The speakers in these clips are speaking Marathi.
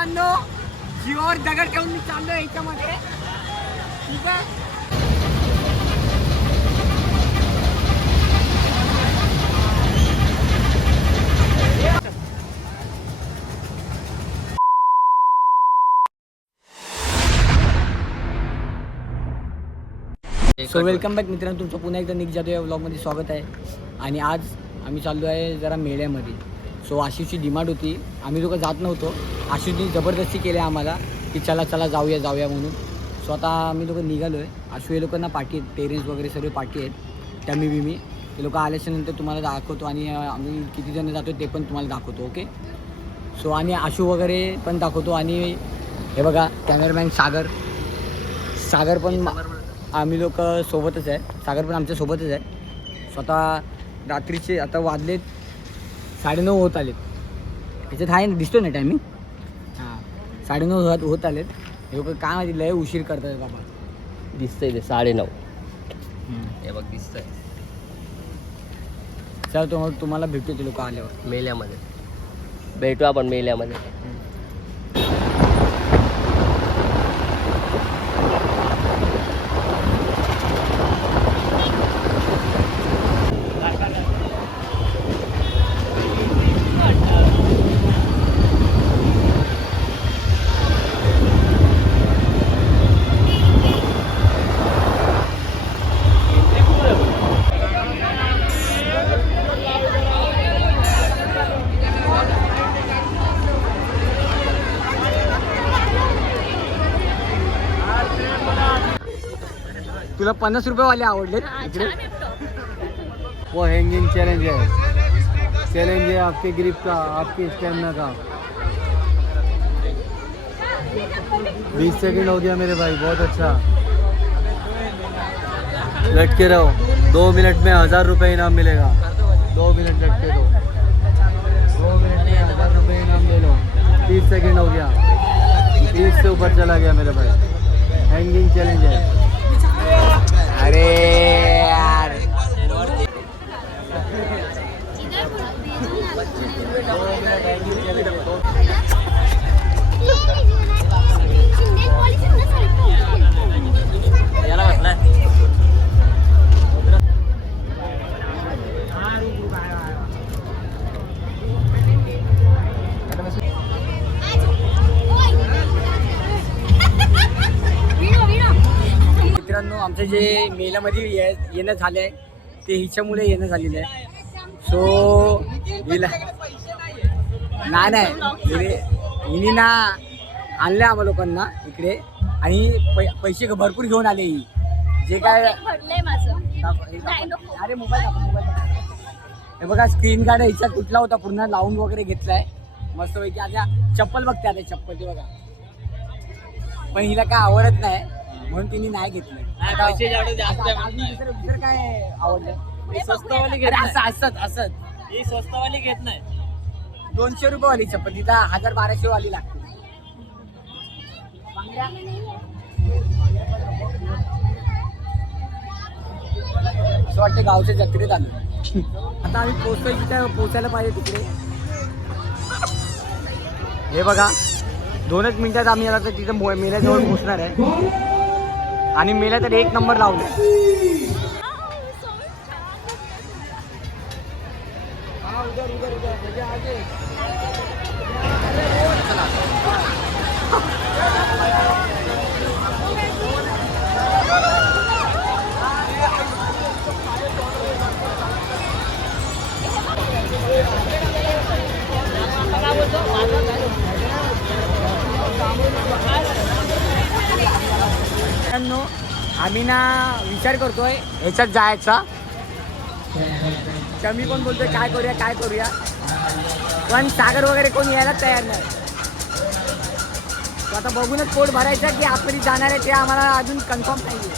मित्रांनो जीवावर दगड ठेवून मी चाललो याच्यामध्ये. ठीक आहे. सो वेलकम बॅक मित्रांनो, तुमचं पुन्हा एकदा निक जाधव या व्लॉगमध्ये स्वागत आहे. आणि आज आम्ही चाललो आहे जरा मेळ्यामध्ये. सो आशिषची डिमांड होती, आम्ही लोक जात नव्हतो. आशिषनी जबरदस्ती केली आम्हाला की चला चला जाऊया म्हणून. सो आता आम्ही लोक निघालो आहे. आशू हे लोकांना पार्टी आहेत, पेरेंट्स वगैरे सर्व पार्टी आहेत. टमी बिमी ते लोक आल्याच्यानंतर तुम्हाला दाखवतो आणि आम्ही किती जण जातो ते पण तुम्हाला दाखवतो. ओके. सो आणि आशू वगैरे पण दाखवतो. आणि हे बघा कॅमेरामॅन सागर पण आम्ही लोक सोबतच आहे. सागर पण आमच्या सोबतच आहे. स्वतः रात्रीचे आता वाजलेत 9:30 होत आलेत. ह्याच्यात आहे ना, दिसतो ना टायमिंग. हां 9:30 होत आलेत. हे लोक काय माहिती लय उशीर करतात बाबा. दिसतंय ते 9:30. हे बघ दिसतंय. चल तुम्हाला भेटतो ते लोक आल्यावर मेल्यामध्ये. भेटू आपण मेल्यामध्ये. तुला 50 रुपयेवाले आवडले इकडे. वो हैंगिंग चैलेंज है आपके ग्रिप का, आपके स्टेमिना का. 20 सेकंड हो गया मेरे भाई, बहुत अच्छा. लटके रहो. 2 मिनट में 1000 रुपये इनाम मिलेगा. 2 मिनट लटके दो. 2 मिनट में 1000 रुपये इनाम ले लो. 30 सेकंड हो गया. 30 से ऊपर चला गया मेरे भाई. हैंगिंग चैलेंज है. अरे यार याला वाटलं मित्रांनो, आमचं जे मेल्यामध्ये येणं झालं आहे ते हिच्यामुळे येणं झालेलं आहे. सो हिला नाही हिने ना आणलं आम्हा लोकांना इकडे. आणि पैसे भरपूर घेऊन आले. ही जे काय अरे मोबाईल हे बघा, स्क्रीन गार्ड हिचा तुटला होता, पूर्ण लावून वगैरे घेतलाय मस्तपैकी. आता चप्पल बघते, आता चप्पल ते बघा. पण हिला काय आवडत नाही म्हणून तिने नाही घेतलं. दुसरं काय आवडलं? असत ही स्वस्तवाली घेत नाही. 200 रुपयेवाली चप्पल तिथं 1200 वाली लागते. असं वाटतं गावच्या जत्रेत आलो. आता आम्ही पोहोचतोय तिथे, पोचायला पाहिजे तिकडे. हे बघा 2च मिनिटात आम्ही आता तिथं मेल्याजवळ पोहोचणार आहे. आणि मेला तर 1 नंबर लावला. आम्ही ना विचार करतोय ह्याच्यात जायचा. कमी पण बोलतोय काय करूया पण सागर वगैरे कोणी यायला तयार नाही. तो आता बघूनच पोट भरायचं की आपण जाणार आहे ते आम्हाला अजून कन्फर्म नाही आहे.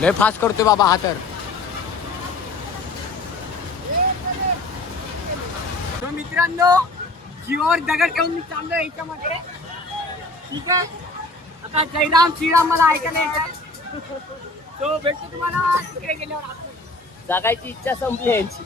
लय फास्ट करतोय बाबा हा तर. मित्रांनो जीवावर दगड ठेवून मी चाललो याच्यामध्ये. ठीक आहे. आता जयराम श्रीराम मला ऐकायला येतात. तो भेटतो तुम्हाला तिकडे गेल्यावर. जगायची इच्छा संपली यांची.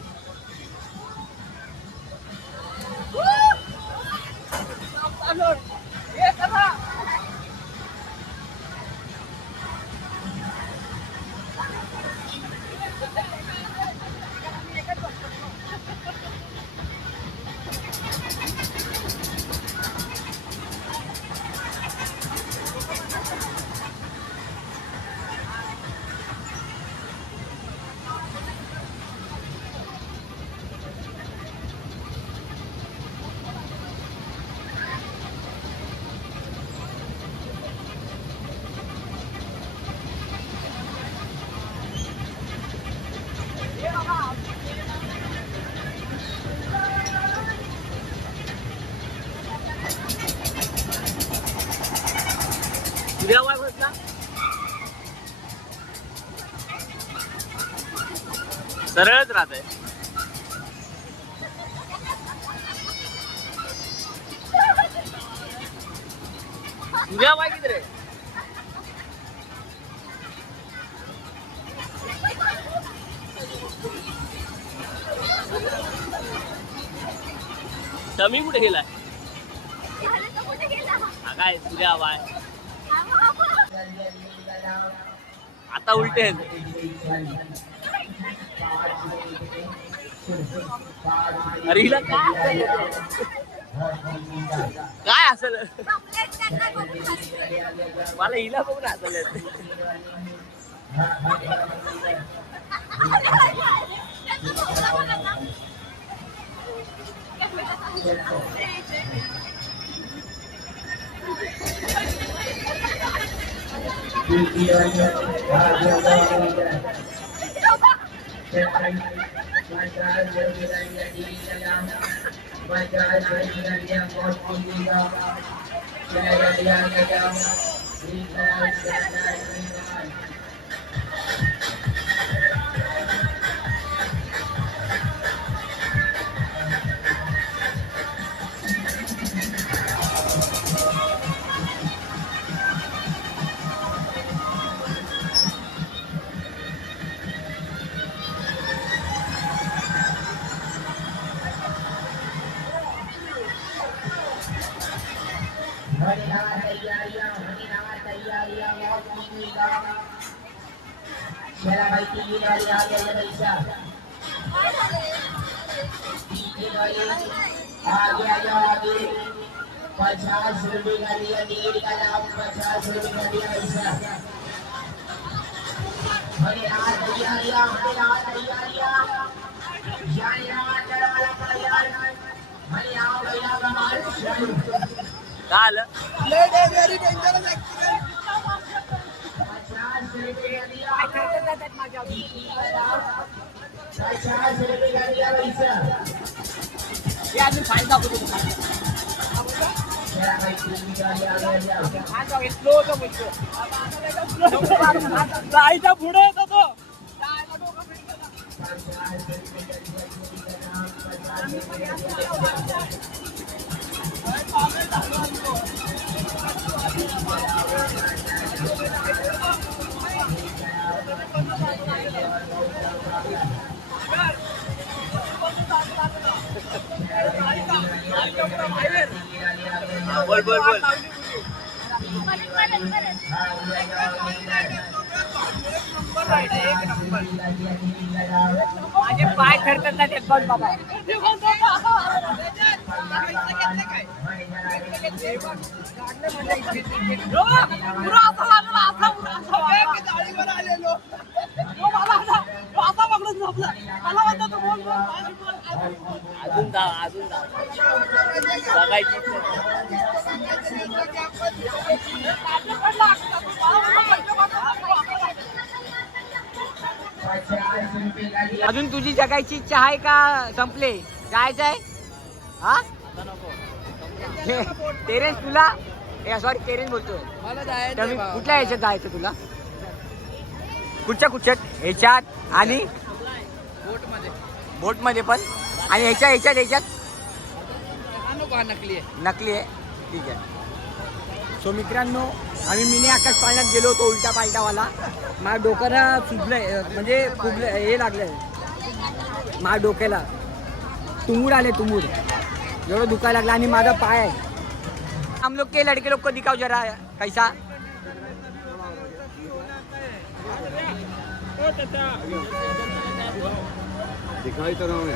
सरळच राहत आहे. तुझ्या बाय किती रे? टमी कुठे गेलाय? काय तुझ्या बाय आता उलटे आहेत. अरे हिला काय असेल मला हिला बघून असेल. जायचा पुढे होता तो. बोल बोल बोल. माझे पाय खरतात ते बघ बाबा. अजून जा अजून जा बघायची. अजून तुझी जगायची इच्छा आहे का संपले? जायचं आहे हा? तेरेन तुला सॉरी तेरेन बोलतोय. कुठल्या ह्याच्यात जायचं तुला? कुठच्या ह्याच्यात आणि बोट मध्ये पण आणि ह्याच्यात नकली आहे. ठीक आहे. सो मित्रांनो आम्ही मिनी आकाश पाळण्यात गेलो होतो उलटा पालटावाला. माझ्या डोक्याला सुजलंय म्हणजे फुगलं हे लागलंय माझ्या डोक्याला. तुंबूड आले तुंबूड एवढं दुखायला लागलं आणि माझा पाय आहे हम लोग के लड़के लोग को दिखाओ जरा कैसा। दिखाई तो रहा हूँ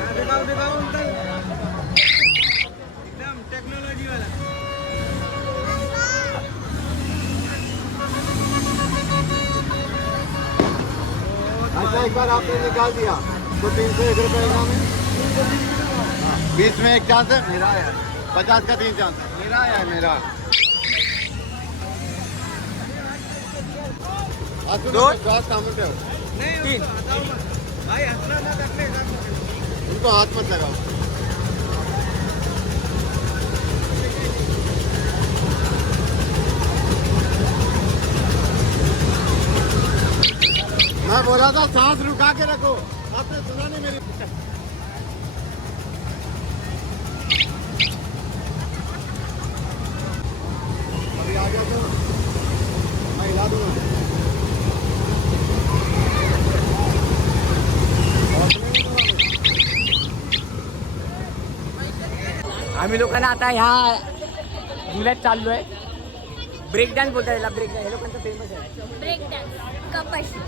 एकदम टेक्नोलॉजी वाला। अच्छा एक बार आपने निकाल दिया तो 301 रुपये इनाम है। 20 में एक चांस है मेरा है, 50 का 3 चांस है मेरा है मेरा। दो सामने पे हो नहीं भाई हंसना ना करने का। उनको हाथ मत लगाओ। मैं बोला था सांस रुका के रखो, आपने सुना नहीं मेरी। अभी आ गया तो मैं हिला दूंगा। आम्ही लोकांना आता ह्या झुल्यात चाललोय. ब्रेक डान्स बोलतात याला, ब्रेक डान्स हे लोकांचं फेमस आहे. ब्रेक डान्स कपाशी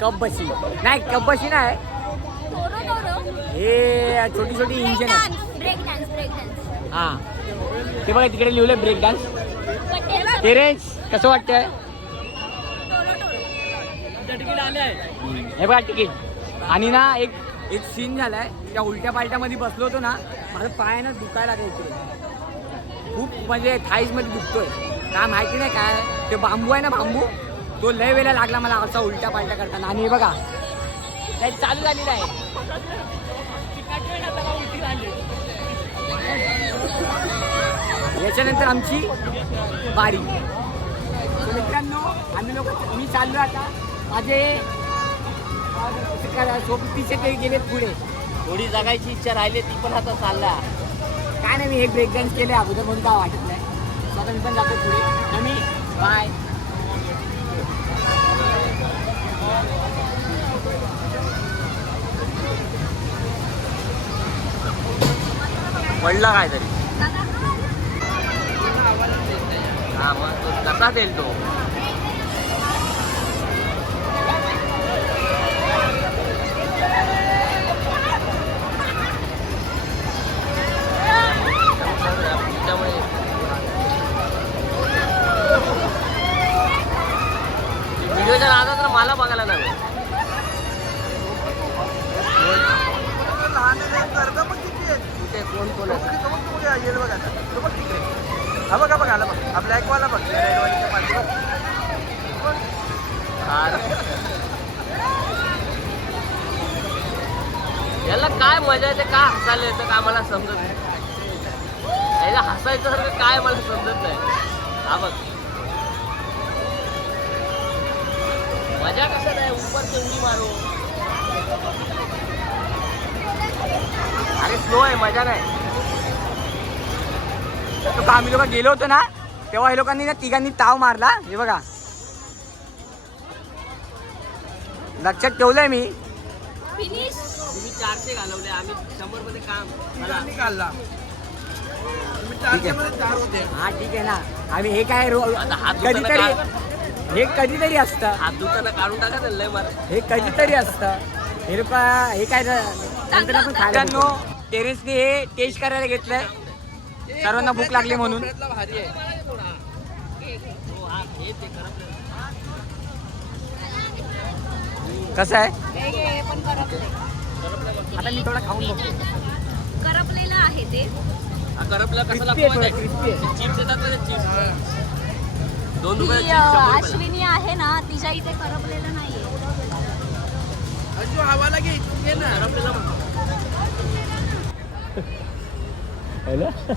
कप बशी नाही, कप बशी नाही, थोरो थोरो हे छोटी छोटी इंजन आहे. ब्रेक डान्स हा ते बघा तिकडे लिहिलंय ब्रेक डान्स. पटेल टेरेन्स कसं वाटतंय? थोरो थोरो हे बघा तिकीट. आणि ना एक एक सीन झालाय, त्या उलट्या पालट्यामध्ये बसलो होतो ना, माझं पाय ना दुखायला लागले खूप, म्हणजे थाईजमध्ये दुखतोय. काय माहिती नाही काय ते बांबू आहे ना, बांबू तो लय वेळेला लागला मला असा उलट्या पालट्या करताना. आणि हे बघा काय चालू झालेलं आहे. याच्यानंतर आमची बारी. तर मित्रांनो आम्ही लोक, मी चाललो आता, माझे सोबतीचे ते गेलेत पुढे. थोडी जगायची इच्छा राहिली ती पण आता चालला. काय नाही, मी एक ब्रेक डान्स केले अगोदर म्हणून काय वाटत नाही. आता मी पण जातो पुढे. मी बाय. पडला काय तरी. हा मग तो कसा देईल तो. व्हिडिओच्या नादात तर मला बघायला नाही. कर्ज पण किती आहे? कुठे कोण कोण आहे? येईल बघा तो बघ तिकडे. हा बघा बघा आला बघ, हा ब्लॅकवाला बघ, रेडवालीच्या पाठी बघ. याला काय मजा येते, का हसायला येतं का मला समजत नाही. याला हसायचं सारखं काय मला समजत नाही. हा बघ मजा कसं नाही, ऊपर से उडी मारो. अरे स्लो आहे, मजा नाही. तो का आम्ही लोक गेलो होतो ना, तेव्हा हे लोकांनी ना तिघांनी ताव मारला. हे बघा लक्षात ठेवलंय मी. फिनिश तुम्ही 400 घालवले, आम्ही 100 मध्ये काम. तिघांनी काढला. तुम्ही 400 मध्ये 4 होते. हा ठीक आहे ना, आम्ही हे काय आता हात धुताना कधीतरी, हे कधीतरी असतं, हात धुताना काढून टाका तर लय मार. हे कधीतरी असतं. हे लोक हे काय नंतर आपण खायला. टेरेसने हे टेस्ट करायला घेतलंय, सर्वांना भूक लागली म्हणून. भारी आहे. कसं आहे हे पण करपले. आता मी थोडा खाऊन बघतो. करपलेलं आहे ते. हा करपला कसं Crispy लागतो आहे, माहिती crispy आहे. आहे? चिप्स येतात ना चिप्स. 2 ती रुपयाला चिप्स 100 रुपयाला. अश्विनी आहे ना, तिच्या इथे करपलेलं नाहीये. अजून हवाला घे, इथून घे ना. करपलेला म्हणतो.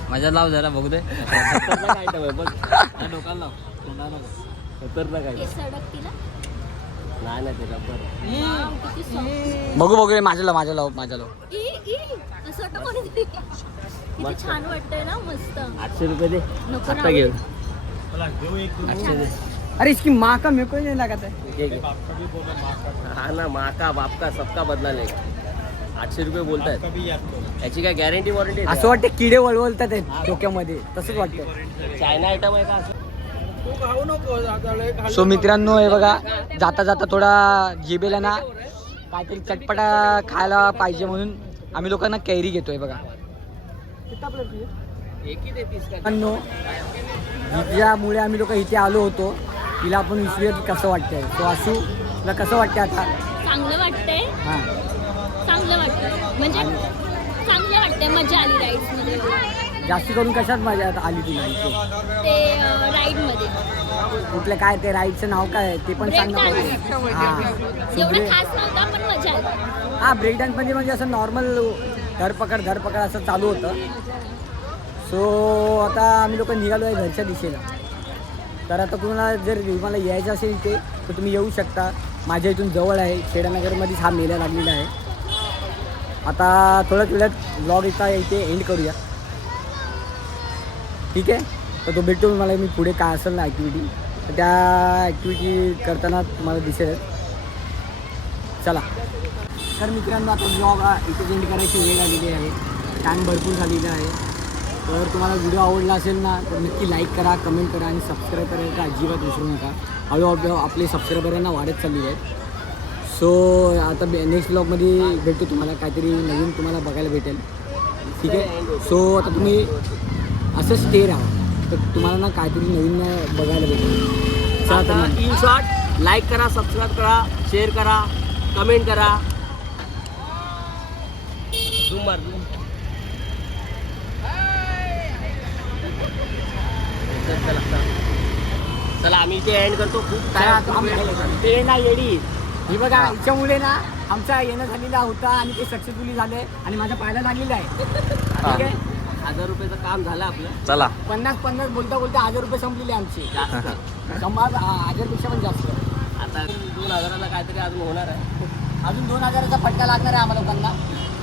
माझ्या लाव जरा बघू दे. डोकाला लाव. तोंडाला नको. खतरनाक हे आहे. सडकती ना. नाही नाही ते रबर. वाव, किती soft. बघू बघू माझ्या लाव, माझ्या लाव, माझ्या लाव. असं वाटतं कोणीतरी. किती छान वाटतंय ना, मस्त. 800 रुपये दे. नको ना. आता घेऊ. अरे इसकी माँ का मेरे को नहीं लगा था. घे, घे. हा ना, माँ का बाप का सबका बदला ले. 800 रुपये बोलतायत. याची काय गॅरंटी वॉरंटी असं वाटतं किडे वळवळतात आहेत डोक्यामध्ये, तसंच वाटतं. चायना आयटम आहे का असं? सो मित्रांनो हे बघा, जाता जाता थोडा जिबेला ना काहीतरी चटपटा खायला पाहिजे म्हणून आम्ही लोकांना कैरी घेतोय बघा. मित्रांनो, जिच्यामुळे आम्ही लोक इथे आलो होतो, तिला आपण विचारूया की कसं वाटतंय. सो आशू, तुला कसं वाटतंय आता? चांगलं वाटतंय, हां, चांगलं वाटतंय, म्हणजे चांगलं वाटतंय, मजा आली राईड्स मध्ये. जास्ती करून कशात मजा आली तुला इथे? ते राईड मध्ये कुठलं काय ते राईडचं नाव काय आहे ते पण सांग ना. Break हां, एवढं खास नव्हता पण मजा आली. हां, ब्रेक डान्स म्हणजे असं नॉर्मल धरपकड असं चालू होतं. सो आता आम्ही लोक निघालो आहे घरच्या दिशेला. तर आता तुम्हाला जर मला यायचं असेल इथे तर तुम्ही येऊ शकता. माझ्या इथून जवळ आहे, खेडानगरमध्येच हा मेला लागलेला आहे. आता थोड्याच वेळात ब्लॉग इथे एंड करूया, ठीक आहे? तर तो भेटतो मला मी पुढे काय असेल ना ॲक्टिव्हिटी, तर त्या ॲक्टिव्हिटी करताना तुम्हाला दिसेल. चला तर मित्रांनो, आता ब्लॉग इथे एंड करायची वेळ आलेली आहे, टाईम भरपूर झालेला आहे. तर तुम्हाला व्हिडिओ आवडला असेल ना तर नक्की लाईक करा, कमेंट करा आणि सबस्क्राईब करायला अजिबात विसरू नका. हळूहळू आपले सबस्क्रायबरांना वाढत चाललेले आहेत. सो आता नेक्स्ट ब्लॉगमध्ये भेटतो तुम्हाला, काहीतरी नवीन तुम्हाला बघायला भेटेल, ठीक आहे? सो आता तुम्ही असं स्टे राहा, तर तुम्हाला ना काहीतरी नवीन बघायला भेटेल. चला तर मग. इन शॉर्ट, लाईक करा, सबस्क्राईब करा, शेअर करा, कमेंट करा. झूम मार, झूम. चला चला, आम्ही इथे एंड करतो. खूप ते ना येडी ही बघा, हिच्यामुळे ना आमचा येणं झालेला होता आणि ते सक्सेसफुली झाले आणि माझ्या पायाला लागलेलं आहे, ठीक आहे? 1000 रुपयाचं काम झालं आपलं. चला 50 बोलता 1000 रुपये संपलेले आमचे. जास्त 1000पेक्षा पण जास्त. आता 2000ला काहीतरी अजून होणार आहे. अजून 2000चा फटका लागणार आहे आम्हाला लोकांना.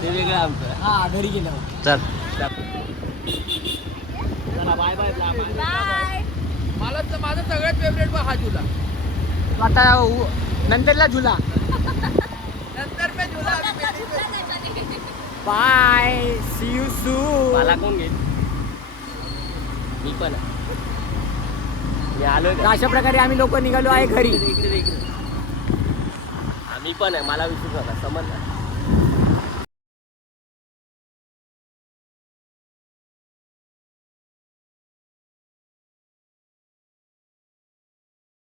ते वेगळं आमचं. हां, घरी गेल्यावर. चल. चला, बाय बाय. बाय. माझा सगळ्यात फेवरेट हा झुला. आता नंतरला झुला. नंतर मी झुला बाय, सी यू सून. मला कोण घेईल? मी पण आहे. मी आलोय तर का? अशा प्रकारे आम्ही लोक निघालो आहे घरी. इकडे आम्ही पण आहे, मला विसरू नका, समजलं.